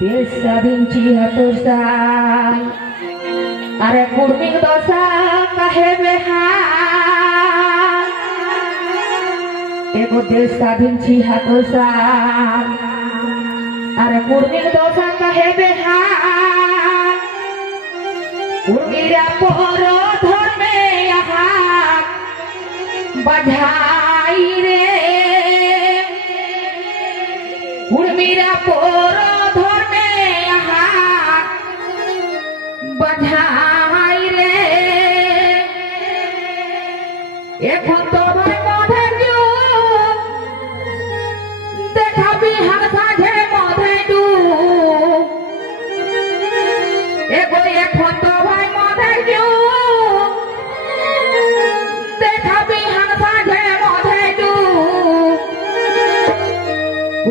দেশ স্বাধীন ছিয়াত্তর সাল আরে কুর্মিক দশা কাহে বেহাল এগো দেশ স্বাধীন ছিয়াত্তর সাল আরে কুর্মিক দশা বাঝাই রে। উর্মিরা পর ধরে আহা বাঝাই রে। এখন তো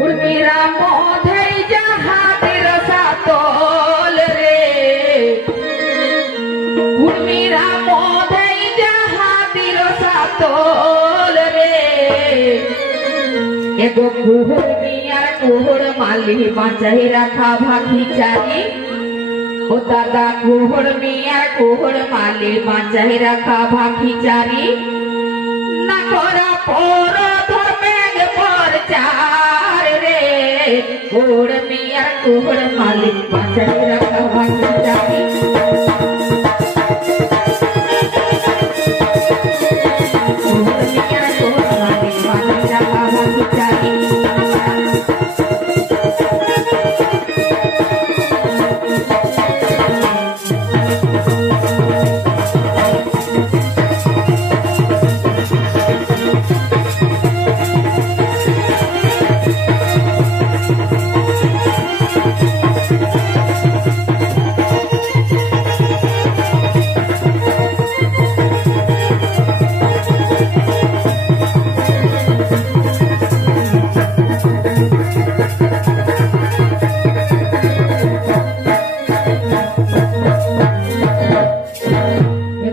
উর্মিরা মধে জাহাদের সাতল রে। উর্মিরা মধে জাহাদের সাতল রে। এগো কুহুর মিয়ার কুহুর মালি, বাঁচাই রাখা ভাখি চারি। ও দাদা কুহুর মিয়ার কুহুর মালি, বাঁচাই রাখা ভাখি চারি। না করা পর রে কুহুর মিয়ার কুহুর মালি বাঁচাই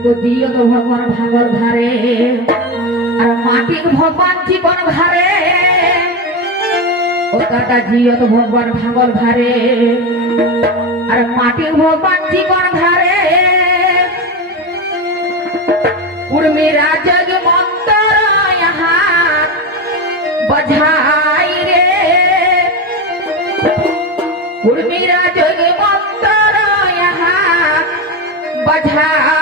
এগো দিও তো ভগবান ভাঙর ঘরে আর মাটির ভগবান জীবন ঘরে ও দাদা জিও তো ভগবান ভাঙর ঘরে আর মাটির ভগবান জীবন ঘরে উর্মি রাজগ মন্তর ইহা বঝাই রে। উর্মিরা যোগ মন্তর ইহা বঝাই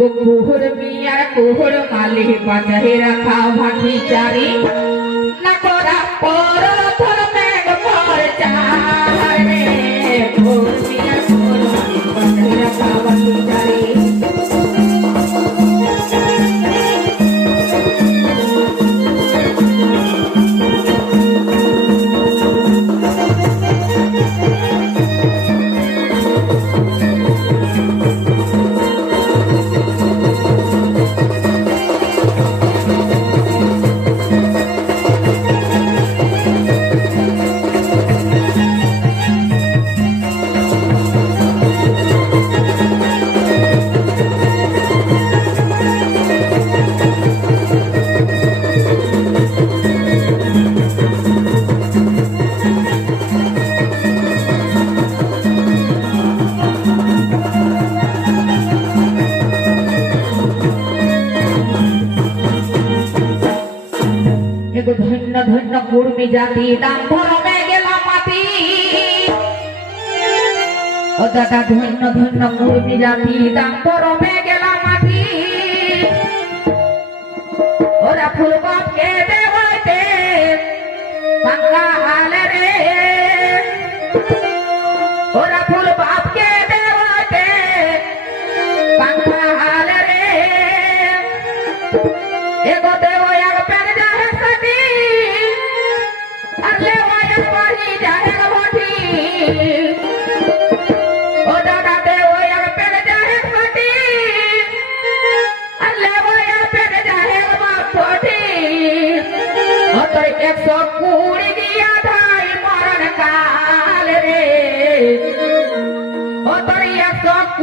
এগো কুহুর মিয়ার কুহুর মালে বাজাহে রাখা ভাটি চারি। না করা পর কুর্মি জাতি দাম ধরমে গেলা মাটি ও দাদা, ধন্য ধন্য কুর্মি জাতি দাম ধরমে গেলা মাটি ওরা ফুল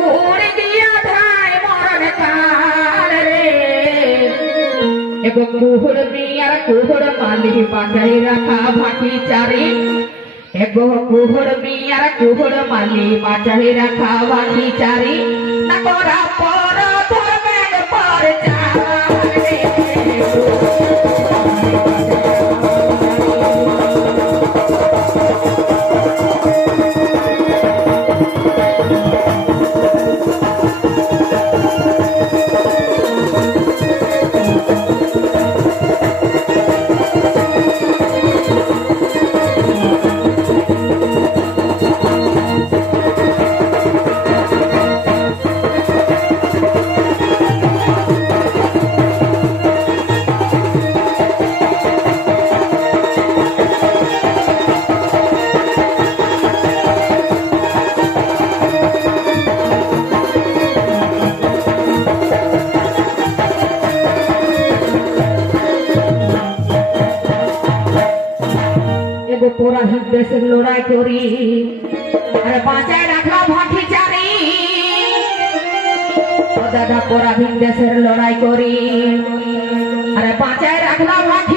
উড়ে গিয়া ধায় মরণ কাল রে। এগো কুহুর মিয়ার কুহুর মালি বাজাই রাখা ভাটি চারি। এগো কুহুর মিয়ার কুহুর মালি বাজাই রাখা ভাটি চারি। পরাধীন দেশের লড়াই করি। আরে বাঁচায় রাখলাম ভাটি চারি দাদা পরাধীন দেশের লড়াই করি। আরে বাঁচায় রাখলা ভাটি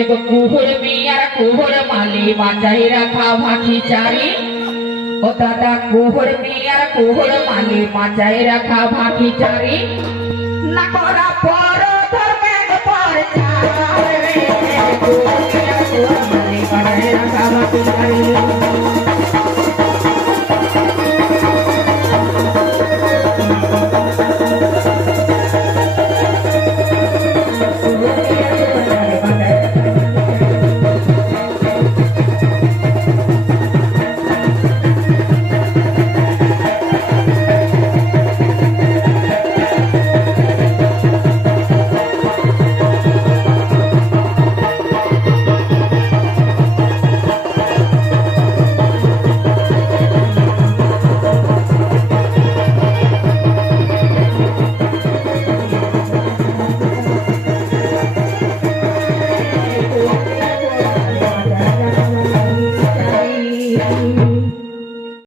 এগো কুহুর মিয়ার কুহুর মালি, বাঁচাই রাখা ভাটি চারি। ও দাদা, কুহুর মিয়ার কুহুর মালি, বাঁচাই রাখা ভাটি চারি। না করা পর ধর্মের পর চার কুহুর মিয়ার কুহুর মালি, বাঁচাই রাখা ভাটি চারি।